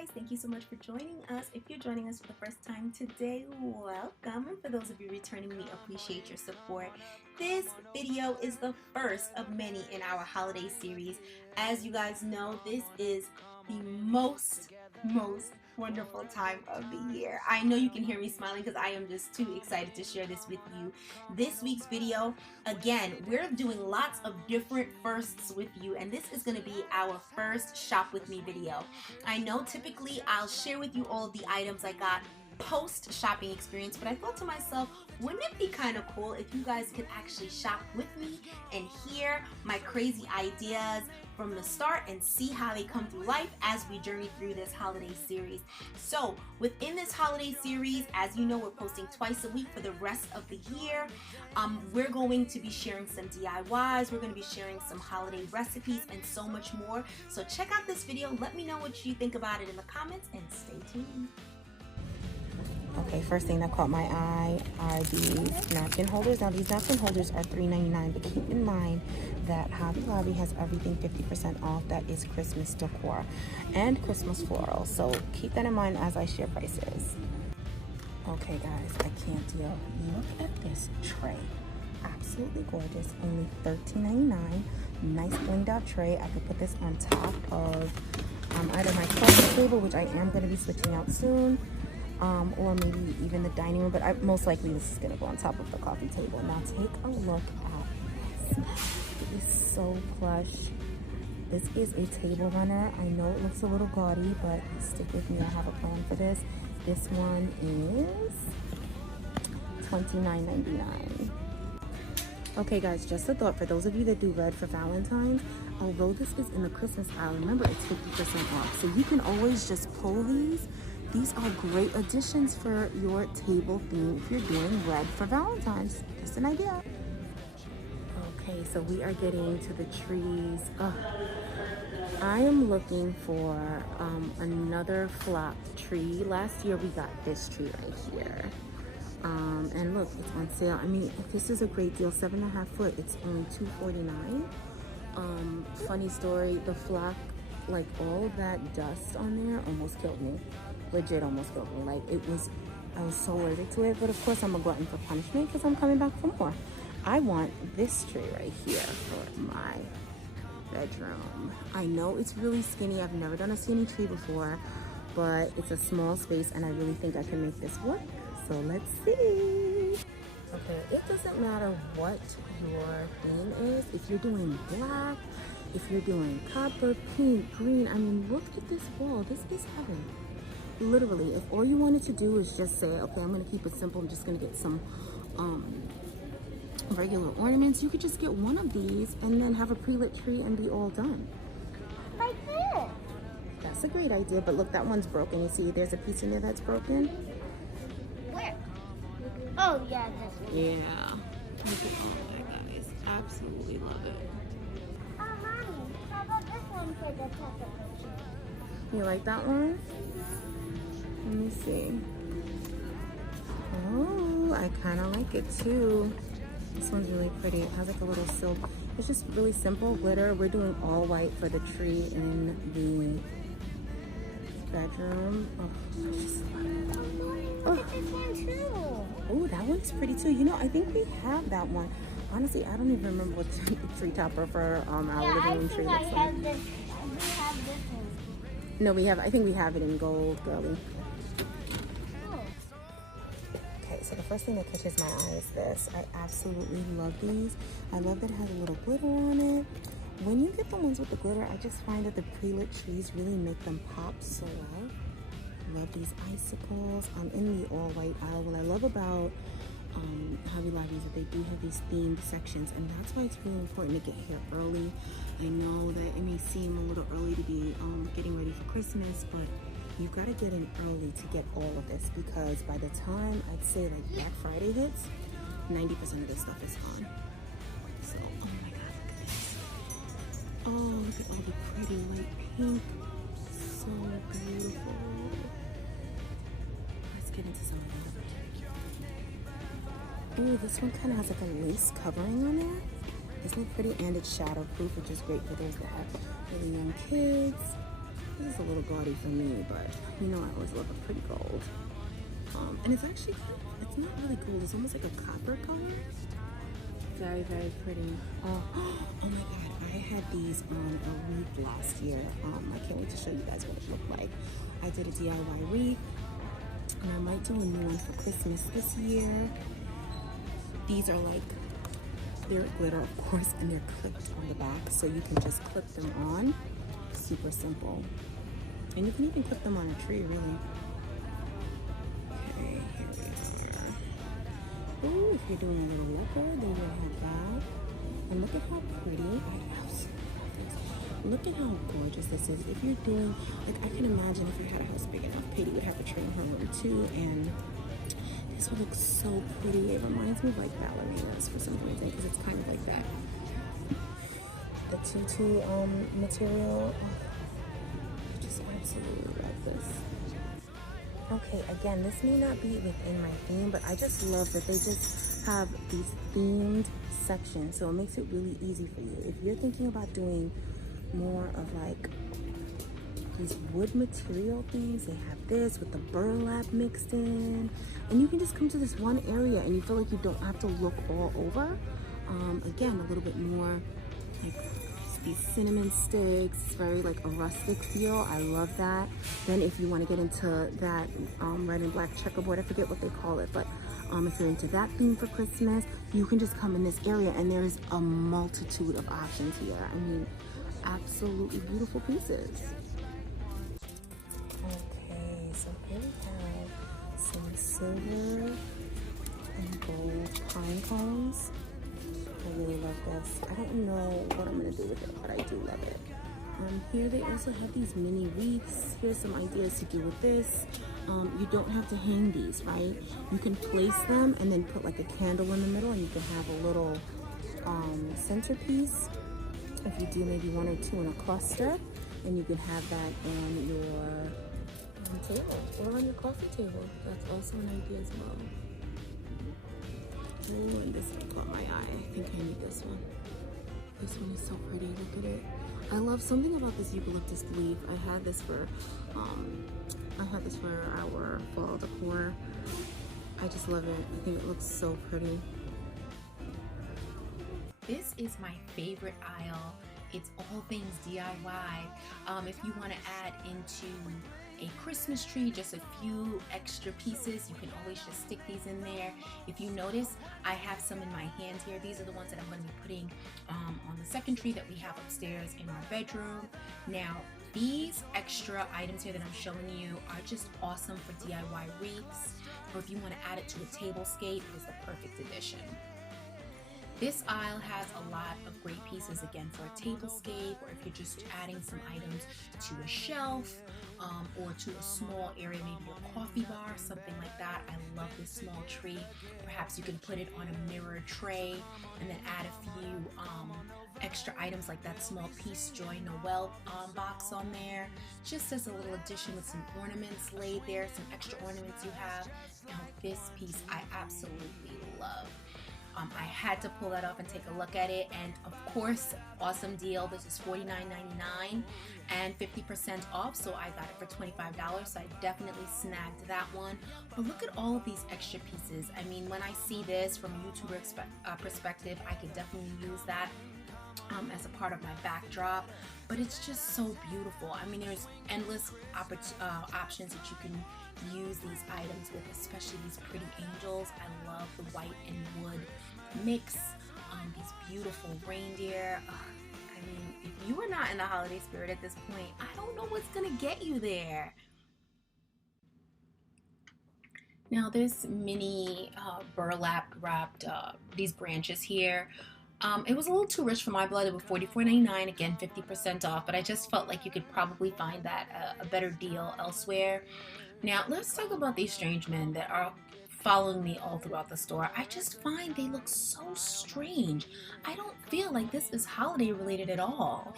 guys, thank you so much for joining us. If you're joining us for the first time today, welcome. And for those of you returning, we appreciate your support. This video is the first of many in our holiday series. As you guys know, this is the most wonderful time of the year. I know you can hear me smiling because I am just too excited to share this with you. This week's video, again, we're doing lots of different firsts with you, and this is going to be our first shop with me video. I know typically I'll share with you all the items I got post shopping experience, but I thought to myself, wouldn't it be kind of cool if you guys could actually shop with me and hear my crazy ideas from the start and see how they come through life as we journey through this holiday series. So within this holiday series, as you know, we're posting twice a week for the rest of the year. We're going to be sharing some DIYs, we're going to be sharing some holiday recipes and so much more. So check out this video, let me know what you think about it in the comments, and stay tuned. Okay, first thing that caught my eye are these napkin holders. Now these napkin holders are $3.99, but keep in mind that Hobby Lobby has everything 50% off that is Christmas decor and Christmas floral. So keep that in mind as I share prices. Okay guys, I can't deal. Look at this tray. Absolutely gorgeous, only $13.99. Nice blinged out tray. I could put this on top of either my coffee table, which I am going to be switching out soon, or maybe even the dining room, but most likely this is going to go on top of the coffee table. Now take a look at this. It is so plush. This is a table runner. I know it looks a little gaudy, but stick with me, I have a plan for this. This one is $29.99. Okay guys, just a thought for those of you that do red for Valentine's, although this is in the Christmas aisle, remember it's 50% off, so you can always just pull these. These are great additions for your table theme if you're doing red for Valentine's. Just an idea. Okay, so we are getting to the trees. I am looking for another flock tree. Last year we got this tree right here. And look, it's on sale. I mean, this is a great deal. 7.5 foot, it's only $249. Funny story, the flock, like all that dust on there almost killed me. Legit almost killed me. Like I was so allergic to it, but of course I'm a glutton for punishment because I'm coming back for more. I want this tree right here for my bedroom. I know it's really skinny. I've never done a skinny tree before, but it's a small space and I really think I can make this work. So let's see. Okay, it doesn't matter what your theme is. If you're doing black, if you're doing copper, pink, green, I mean, look at this wall. This is heaven. Literally, if all you wanted to do is just say, okay, I'm going to keep it simple, I'm just going to get some regular ornaments, you could just get one of these and then have a pre-lit tree and be all done. Like this. That's a great idea, but look, that one's broken. You see, there's a piece in there that's broken. Where? Oh, yeah, this one. Yeah. Look at all that, guys. Absolutely love it. Oh, Mommy, how about this one for the pepper? You like that one? Let me see. Oh, I kind of like it too. This one's really pretty. It has like a little silk. It's just really simple glitter. We're doing all white for the tree in the bedroom. Oh, I just love it. Look at this one too. Oh, that one's pretty too. You know, I think we have that one. Honestly, I don't even remember what tree topper for our living room tree looks like. We have this one. No, I think we have it in gold, girly. Okay, so the first thing that catches my eye is this. I absolutely love these. I love that it has a little glitter on it. When you get the ones with the glitter, I just find that the pre-lit trees really make them pop so well. Love these icicles. I'm in the all white aisle. What I love about Hobby Lobby is that they do have these themed sections, and that's why it's really important to get here early. I know that it may seem a little early to be getting ready for Christmas, but you've got to get in early to get all of this, because by the time I'd say like Black Friday hits, 90% of this stuff is gone. So, oh my god, look at this. Oh, look at all the pretty light pink. So beautiful. Let's get into some of these. Ooh, this one kind of has like a lace covering on it. Isn't it pretty? And it's shadow proof, which is great for those that have really young kids. This is a little gaudy for me, but you know I always love a pretty gold. And it's actually, it's not really gold, it's almost like a copper color. Very, very pretty. Oh my god, I had these on a wreath last year. I can't wait to show you guys what it looked like. I did a DIY wreath, and I might do a new one for Christmas this year. These are like, they're glitter of course, and they're clipped on the back, so you can just clip them on. Super simple. And you can even clip them on a tree, really. Okay, here we are. Ooh, if you're doing a little wicker, then you'll have that. And look at how pretty. I absolutely love this. Look at how gorgeous this is. If you're doing, like, I can imagine if you had a house big enough, Katie would have a tree in her room too, and this would look so pretty. It reminds me of like ballerinas for some reason, because it's kind of like that. The tutu material. Oh, I just absolutely love this. Okay, again, this may not be within my theme, but I just love that they just have these themed sections, so it makes it really easy for you. If you're thinking about doing more of like these wood material things, they have this with the burlap mixed in, and you can just come to this one area and you feel like you don't have to look all over. Again, a little bit more like these cinnamon sticks. It's very like a rustic feel. I love that. Then if you want to get into that red and black checkerboard, I forget what they call it, but if you're into that theme for Christmas, you can just come in this area and there's a multitude of options here. I mean, absolutely beautiful pieces. Okay, so here we have some silver and gold pine cones. I really love this. I don't know what I'm gonna do with it, but I do love it. Here they also have these mini wreaths. Here's some ideas to do with this. You don't have to hang these, right? You can place them and then put like a candle in the middle, and you can have a little centerpiece. If you do maybe one or two in a cluster, and you can have that on your table or on your coffee table. That's also an idea as well. Oh, and this one caught my eye. I think I need this one. This one is so pretty. Look at it. I love something about this eucalyptus leaf. I had this for our fall decor. I just love it. I think it looks so pretty. This is my favorite aisle. It's all things DIY. If you want to add into a Christmas tree, just a few extra pieces, you can always just stick these in there. If you notice, I have some in my hands here. These are the ones that I'm going to be putting on the second tree that we have upstairs in our bedroom. Now, these extra items here that I'm showing you are just awesome for DIY wreaths, or if you want to add it to a tablescape, it's the perfect addition. This aisle has a lot of great pieces, again, for a tablescape, or if you're just adding some items to a shelf, or to a small area, maybe a coffee bar, something like that. I love this small tree. Perhaps you can put it on a mirror tray and then add a few extra items like that small Peace Joy Noel box on there, just as a little addition with some ornaments laid there, some extra ornaments you have. Now this piece I absolutely love. I had to pull that off and take a look at it, and of course, awesome deal. This is $49.99 and 50% off, so I got it for $25, so I definitely snagged that one. But look at all of these extra pieces. I mean, when I see this from a YouTuber perspective, I could definitely use that as a part of my backdrop, but it's just so beautiful. I mean, there's endless options that you can use these items with, especially these pretty angels. I love the white and wood mix, these beautiful reindeer. I mean, if you are not in the holiday spirit at this point, I don't know what's gonna get you there. Now this mini burlap wrapped these branches here, it was a little too rich for my blood. It was $44.99, again 50% off, but I just felt like you could probably find that a better deal elsewhere. Now let's talk about these strange men that are following me all throughout the store. I just find they look so strange. I don't feel like this is holiday related at all.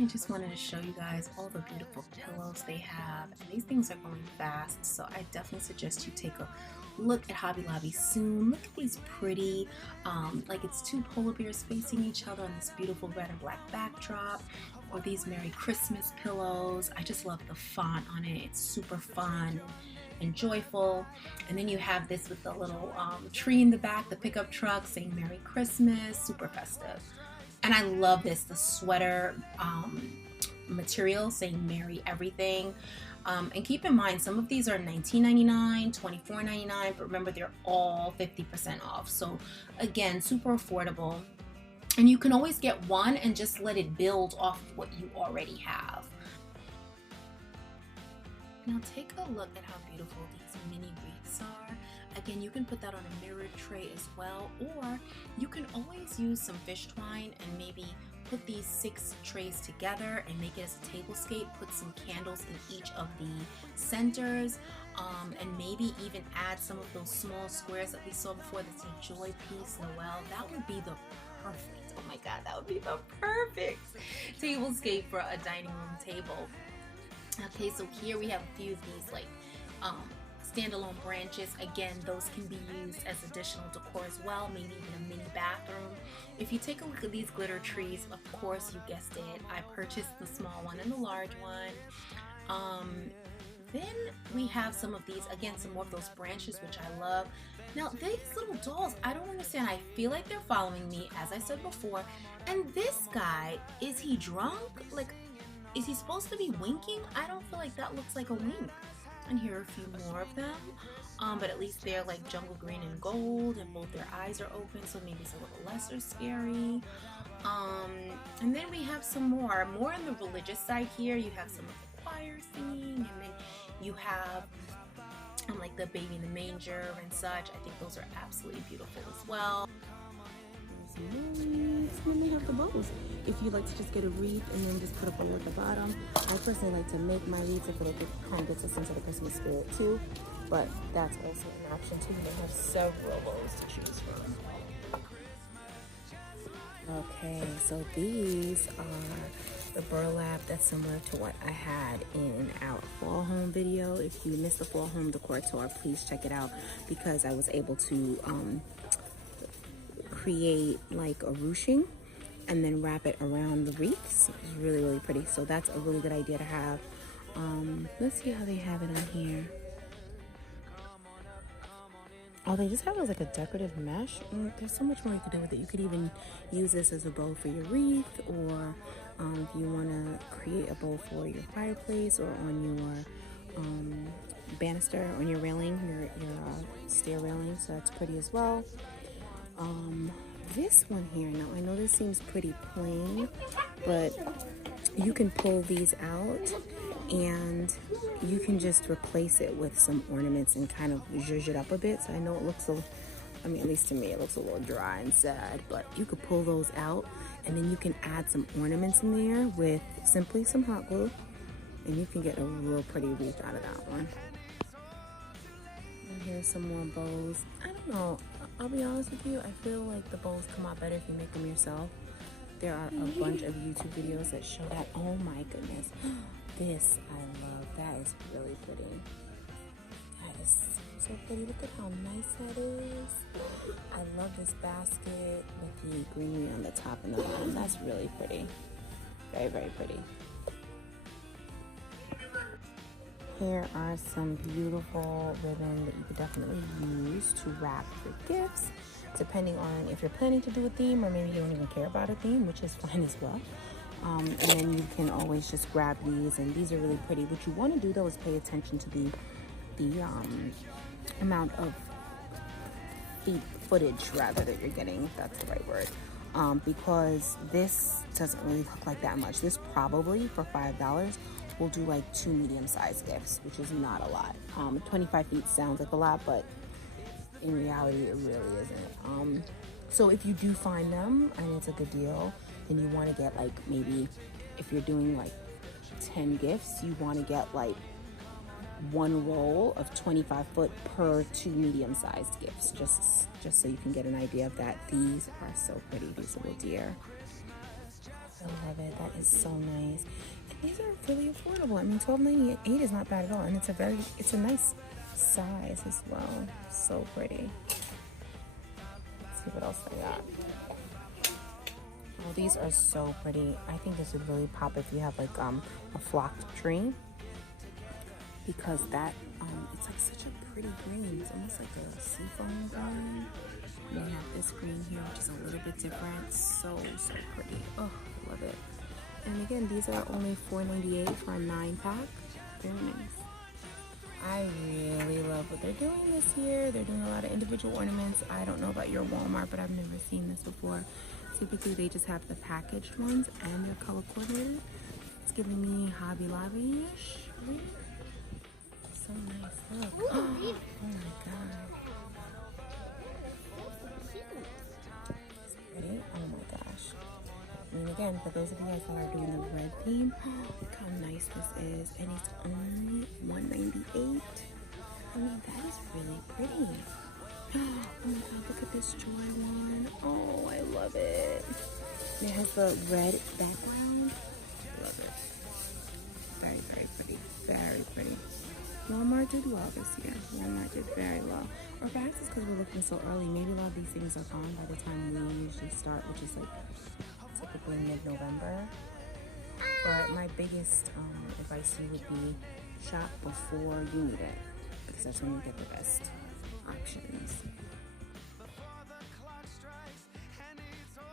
I just wanted to show you guys all the beautiful pillows they have, and these things are going fast, so I definitely suggest you take a look at Hobby Lobby soon. Look at these pretty, like it's two polar bears facing each other on this beautiful red and black backdrop, or these Merry Christmas pillows. I just love the font on it. It's super fun and joyful. And then you have this with the little tree in the back, the pickup truck saying Merry Christmas, super festive. And I love this, the sweater material saying Merry Everything. And keep in mind, some of these are $19.99, $24.99, but remember they're all 50% off. So again, super affordable. And you can always get one and just let it build off of what you already have. Now take a look at how beautiful these mini wreaths are. Again, you can put that on a mirrored tray as well, or you can always use some fish twine and maybe put these 6 trays together and make it as a tablescape. Put some candles in each of the centers, and maybe even add some of those small squares that we saw before that's a joy, peace, Noel. That would be the perfect, oh my god, that would be the perfect tablescape for a dining room table. Okay, so here we have a few of these like standalone branches. Again, those can be used as additional decor as well, maybe even a mini bathroom. If you take a look at these glitter trees, of course, you guessed it, I purchased the small one and the large one. Then we have some of these, again, some more of those branches, which I love. Now, these little dolls, I don't understand. I feel like they're following me, as I said before. And this guy, is he drunk? Like, is he supposed to be winking? I don't feel like that looks like a wink. And here are a few more of them, but at least they're like jungle green and gold, and both their eyes are open, so maybe it's a little lesser scary. And then we have some more on the religious side here. You have some of the choir singing, and then you have like the baby in the manger and such. I think those are absolutely beautiful as well. And then they have the bows. If you like to just get a wreath and then just put a bow at the bottom. I personally like to make my wreaths. I feel like it kind of gets us into the Christmas spirit too. But that's also an option too. They have several bows to choose from. Okay, so these are the burlap that's similar to what I had in our fall home video. If you missed the fall home decor tour, please check it out, because I was able to create like a ruching and then wrap it around the wreaths. It's really, really pretty. So that's a really good idea to have. Let's see how they have it on here. Oh, they just have it as like a decorative mesh. There's so much more you could do with it. You could even use this as a bow for your wreath, or if you want to create a bow for your fireplace or on your banister, on your railing, your stair railing. So that's pretty as well. This one here, now I know this seems pretty plain, but you can pull these out and you can just replace it with some ornaments and kind of zhuzh it up a bit. So I know it looks I mean, at least to me, it looks a little dry and sad, but you could pull those out and then you can add some ornaments in there with simply some hot glue, and you can get a real pretty wreath out of that one. And here's some more bows. I don't know, I'll be honest with you, I feel like the bows come out better if you make them yourself. There are a bunch of YouTube videos that show that. Oh my goodness. This I love. That is really pretty. That is so pretty. Look at how nice that is. I love this basket with the greenery on the top and the bottom. That's really pretty. Very, very pretty. Here are some beautiful ribbon that you could definitely use to wrap your gifts, depending on if you're planning to do a theme or maybe you don't even care about a theme, which is fine as well. And then you can always just grab these, and these are really pretty. What you want to do though is pay attention to the amount of footage rather that you're getting, if that's the right word, because this doesn't really look like that much. This probably for $5 will do like 2 medium-sized gifts, which is not a lot. 25 feet sounds like a lot, but in reality it really isn't. So if you do find them and it's a good deal, then you want to get like, maybe if you're doing like 10 gifts, you want to get like 1 roll of 25 foot per 2 medium-sized gifts, just so you can get an idea of that. These are so pretty, these little deer. I love it. That is so nice. And these are really affordable. I mean, $12.98 is not bad at all, and it's a nice size as well. So pretty. Let's see what else I got. Oh, these are so pretty. I think this would really pop if you have like a flocked tree, because that it's like such a pretty green. It's almost like a seafoam green. And they have this green here, which is a little bit different. So pretty. Oh, I love it. And again, these are only $4.98 for a 9-pack. Very nice. I really love what they're doing this year. They're doing a lot of individual ornaments. I don't know about your Walmart, but I've never seen this before. Typically, they just have the packaged ones and they're color coordinated. It's giving me Hobby Lobby-ish. So nice. Look. Oh my god. Ready? Oh my gosh. I mean, again, for those of you guys that are doing the red theme, look how nice this is. And it's only $1.98. I mean, that is really pretty. Oh my god, look at this joy one. Oh, I love it. It has the red background. I love it. Very, very pretty. Very pretty. Walmart did well this year. Walmart did very well. Or perhaps it's because we're looking so early. Maybe a lot of these things are gone by the time we usually start, which is like typically mid-November. But my biggest advice to you would be shop before you need it, because that's when you get the best options.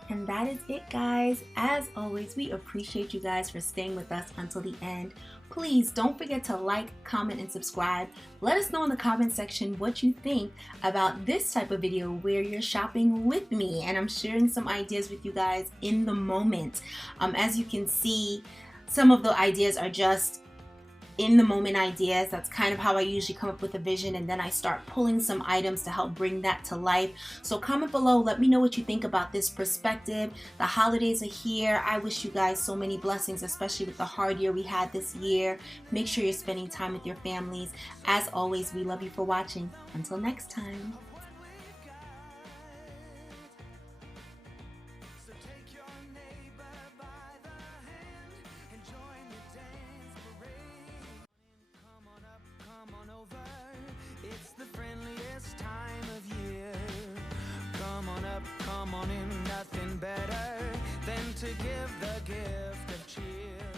And that is it, guys. As always, we appreciate you guys for staying with us until the end. Please don't forget to like, comment, and subscribe. Let us know in the comment section what you think about this type of video where you're shopping with me, and I'm sharing some ideas with you guys in the moment. As you can see, some of the ideas are just in the moment ideas. That's kind of how I usually come up with a vision, and then I start pulling some items to help bring that to life. So comment below, let me know what you think about this perspective. The holidays are here. I wish you guys so many blessings, especially with the hard year we had this year. Make sure you're spending time with your families. As always, we love you for watching. Until next time. Come on in, nothing better than to give the gift of cheer.